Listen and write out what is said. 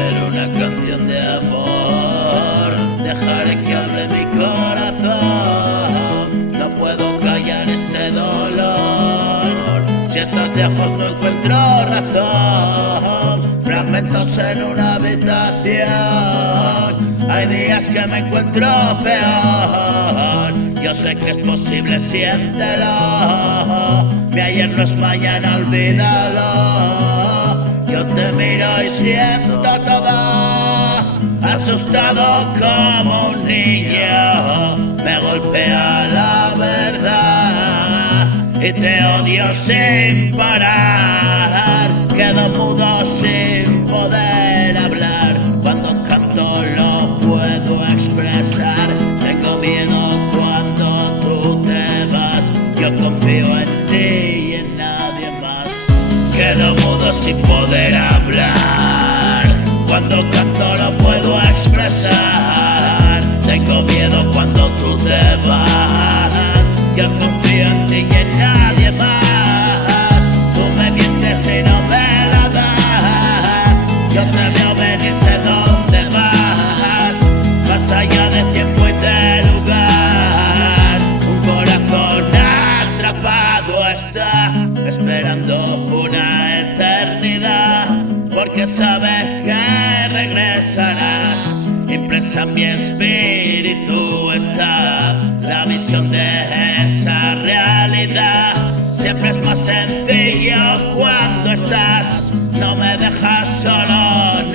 hacer una canción de amor, dejaré que hable mi corazón. No puedo callar este dolor, si estás lejos no encuentro razón. Fragmentos en una habitación, hay días que me encuentro peor. Yo sé que es posible, siéntelo. Mi ayer no es mañana, olvídalo. Yo te miro y siento todo, asustado como un niño. Me golpea la verdad y te odio sin parar. Quedo mudo sin poder hablar. Cuando canto lo puedo expresar. Tengo miedo cuando tú te vas. Yo confío en ti y en nadie más. Quedo mudo sin poder hablar. Cuando canto lo puedo expresar. Tengo miedo cuando tú te vas. Yo confío en ti y en nadie más. Tú me mientes y no me la das. Yo te veo venir, sé dónde vas. Más allá de tiempo y de lugar. Un corazón atrapado está, esperando una eternidad, porque sabe que regresarás. Impresa en mi espíritu está la visión de esa realidad. Siempre es más sencillo cuando estás. No me dejas solo,